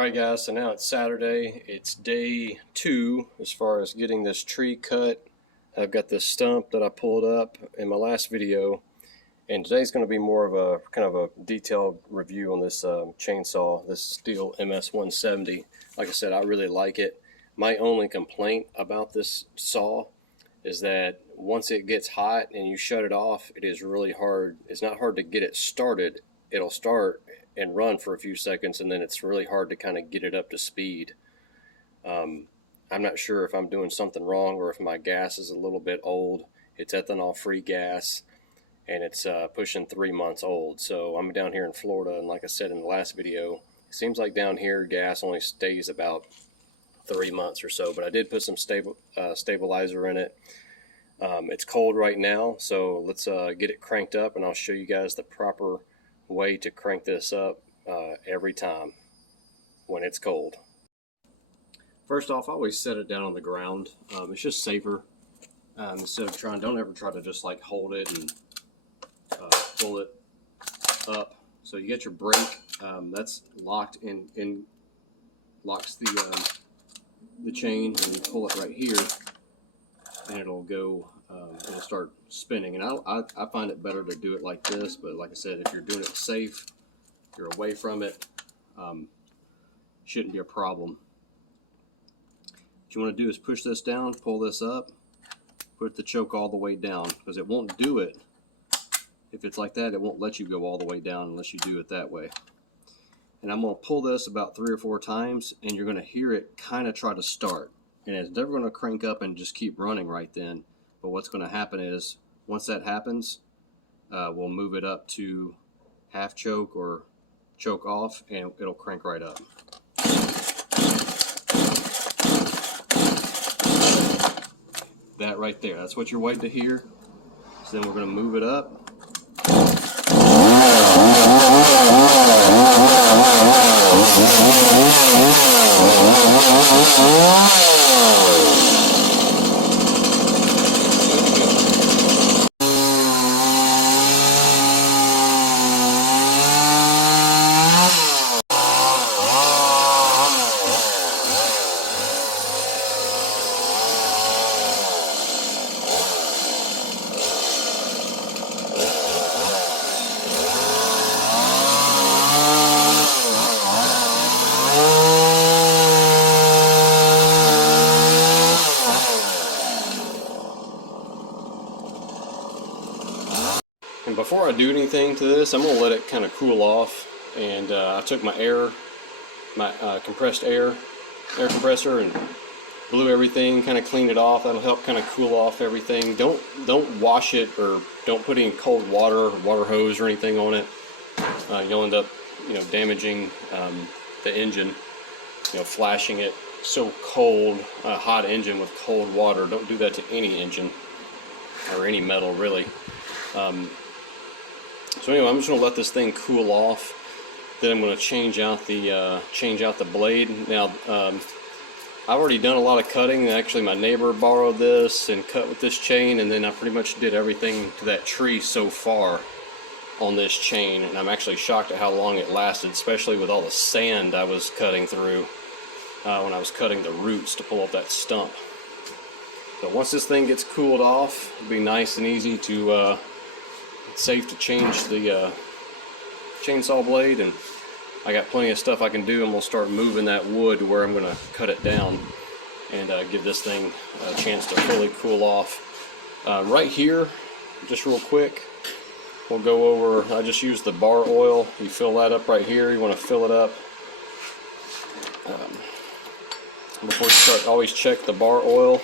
Alright guys, so now it's Saturday. It's day 2 as far as getting this tree cut. I've got this stump that I pulled up in my last video, and today's going to be more of a kind of a detailed review on this chainsaw, this Stihl MS170. Like I said, I really like it. My only complaint about this saw is that once it gets hot and you shut it off, it is really hard. It's not hard to get it started. It'll start and run for a few seconds, and then it's really hard to kind of get it up to speed. I'm not sure if I'm doing something wrong or if my gas is a little bit old. It's ethanol-free gas, and it's pushing 3 months old. So I'm down here in Florida, and like I said in the last video, it seems like down here gas only stays about 3 months or so. But I did put some stabilizer in it. It's cold right now, so let's get it cranked up, and I'll show you guys the proper way to crank this up every time when it's cold. First off, I always set it down on the ground. It's just safer instead of don't ever try to just like hold it and pull it up. So you get your brake that's locked in locks the chain, and you pull it right here and it'll go it'll start spinning. And I find it better to do it like this, but like I said, if you're doing it safe, you're away from it, shouldn't be a problem. What you want to do is push this down, pull this up, put the choke all the way down, because it won't do it. If it's like that, it won't let you go all the way down unless you do it that way. And I'm going to pull this about 3 or 4 times, and you're going to hear it kind of try to start. And it's never going to crank up and just keep running right then. But what's going to happen is, once that happens, we'll move it up to half choke or choke off, and it'll crank right up. That right there, that's what you're waiting to hear. So then we're going to move it up. And before I do anything to this, I'm going to let it kind of cool off. And I took my compressed air compressor, and blew everything, kind of cleaned it off. That'll help kind of cool off everything. Don't wash it, or don't put any cold water hose or anything on it. You'll end up, damaging the engine. Flashing it so cold, a hot engine with cold water. Don't do that to any engine or any metal, really. So anyway, I'm just going to let this thing cool off. Then I'm going to change out the blade. Now, I've already done a lot of cutting. Actually, my neighbor borrowed this and cut with this chain, and then I pretty much did everything to that tree so far on this chain. And I'm actually shocked at how long it lasted, especially with all the sand I was cutting through when I was cutting the roots to pull up that stump. So once this thing gets cooled off, it'll be nice and easy to it's safe to change the chainsaw blade, and I got plenty of stuff I can do, and we'll start moving that wood to where I'm going to cut it down and give this thing a chance to fully cool off. Right here, just real quick, we'll go over, I just used the bar oil. You fill that up right here. You want to fill it up. Before you start, always check the bar oil.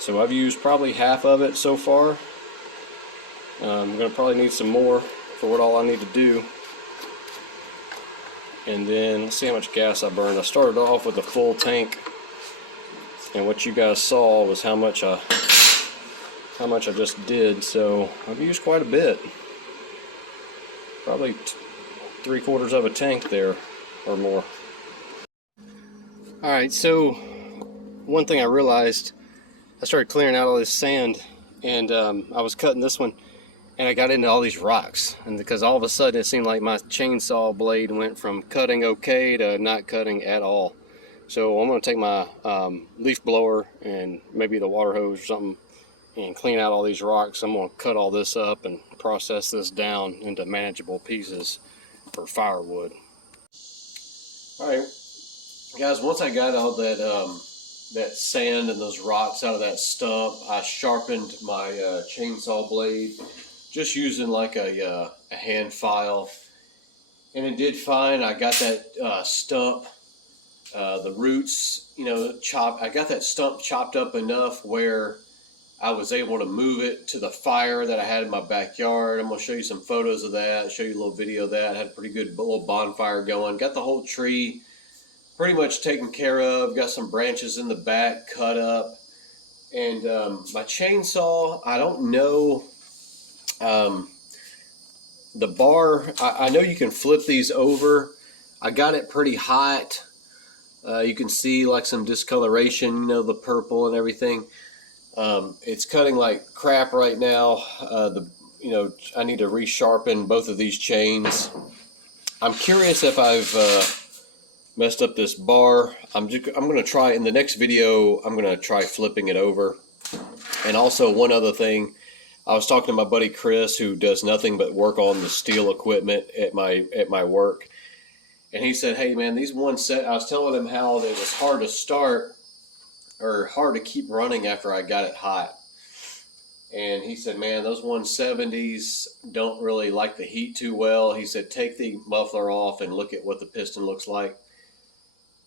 So I've used probably half of it so far. I'm going to probably need some more for what all I need to do. And then let's see how much gas I burned. I started off with a full tank, and what you guys saw was how much I just did. So I've used quite a bit, probably 3/4 of a tank there or more. Alright, so one thing I realized, I started clearing out all this sand, and I was cutting this one, and I got into all these rocks, and because all of a sudden it seemed like my chainsaw blade went from cutting okay to not cutting at all. So I'm going to take my leaf blower and maybe the water hose or something and clean out all these rocks. I'm going to cut all this up and process this down into manageable pieces for firewood. Alright guys, once I got all that sand and those rocks out of that stump, I sharpened my chainsaw blade just using like a hand file, and it did fine. I got that stump, the roots, I got that stump chopped up enough where I was able to move it to the fire that I had in my backyard. I'm going to show you some photos of that, show you a little video of that. I had a pretty good little bonfire going. Got the whole tree pretty much taken care of. Got some branches in the back cut up. And my chainsaw, I don't know, the bar, I know you can flip these over. I got it pretty hot. You can see like some discoloration, the purple and everything. It's cutting like crap right now. I need to resharpen both of these chains. I'm curious if I've messed up this bar. I'm going to try in the next video. I'm going to try flipping it over. And also one other thing, I was talking to my buddy Chris, who does nothing but work on the Stihl equipment at my work, and he said, "Hey man, these one set." I was telling him how it was hard to start or hard to keep running after I got it hot. And he said, man, those 170s don't really like the heat too well. He said, take the muffler off and look at what the piston looks like.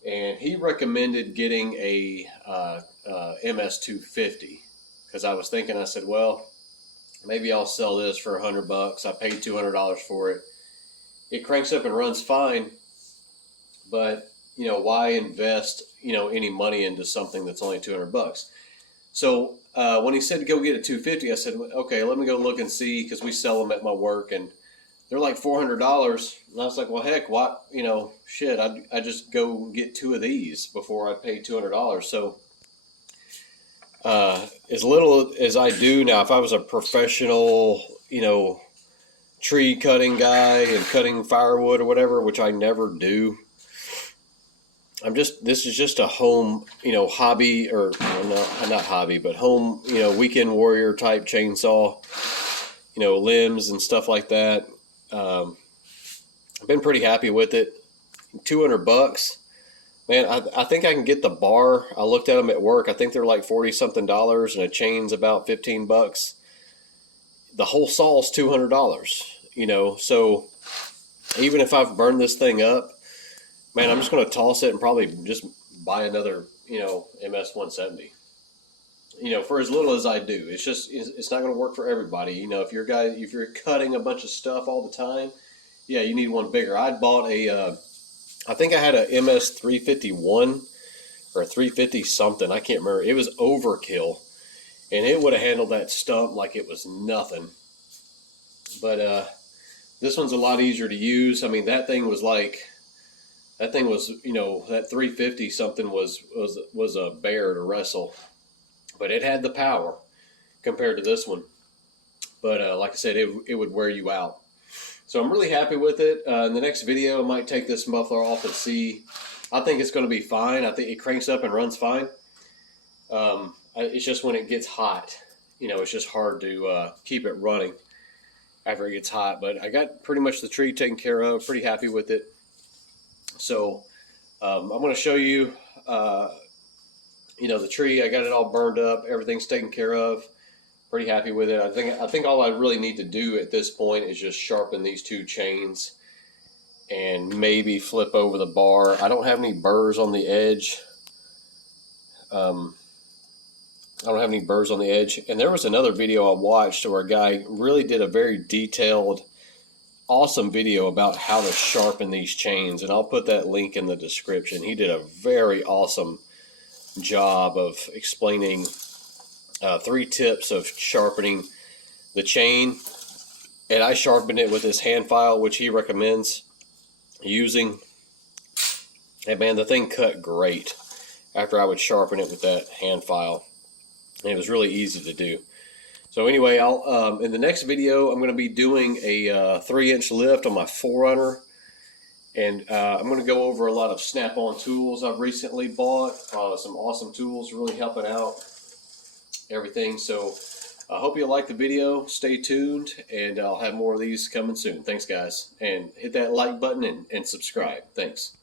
And he recommended getting a MS250, because I was thinking, I said, well, maybe I'll sell this for $100. I paid $200 for it. It cranks up and runs fine, but why invest any money into something that's only $200? So when he said go get a 250, I said, okay, let me go look and see, because we sell them at my work and they're like $400. And I was like, well, heck, what, shit, I just go get two of these before I pay $200. So as little as I do now, if I was a professional, tree cutting guy and cutting firewood or whatever, which I never do, this is just a home, hobby, or not hobby, but home, weekend warrior type chainsaw, limbs and stuff like that. I've been pretty happy with it. $200, man. I think I can get the bar. I looked at them at work. I think they're like $40-something, and a chain's about $15. The whole saw's $200, so even if I've burned this thing up, man, I'm just going to toss it and probably just buy another, MS170. For as little as I do. It's not going to work for everybody. If you're cutting a bunch of stuff all the time, yeah, you need one bigger. I bought I think I had a MS351 or 350 something. I can't remember. It was overkill, and it would have handled that stump like it was nothing. But this one's a lot easier to use. I mean, that thing was, that 350 something was a bear to wrestle, but it had the power compared to this one. But like I said, it would wear you out. So I'm really happy with it. In the next video, I might take this muffler off and see. I think it's going to be fine. I think it cranks up and runs fine. It's just when it gets hot, it's just hard to keep it running after it gets hot. But I got pretty much the tree taken care of. Pretty happy with it. So I'm going to show you, the tree. I got it all burned up. Everything's taken care of. Pretty happy with it. I think all I really need to do at this point is just sharpen these two chains and maybe flip over the bar. I don't have any burrs on the edge. And there was another video I watched where a guy really did a very detailed, awesome video about how to sharpen these chains, and I'll put that link in the description. He did a very awesome job of explaining 3 tips of sharpening the chain, and I sharpened it with his hand file, which he recommends using. And man, the thing cut great after I would sharpen it with that hand file, and it was really easy to do. So anyway, I'll in the next video I'm going to be doing a 3-inch lift on my Forerunner, and I'm going to go over a lot of snap-on tools I've recently bought. Some awesome tools, really helping out everything. So I hope you like the video. Stay tuned, and I'll have more of these coming soon. Thanks, guys, and hit that like button and subscribe. Thanks.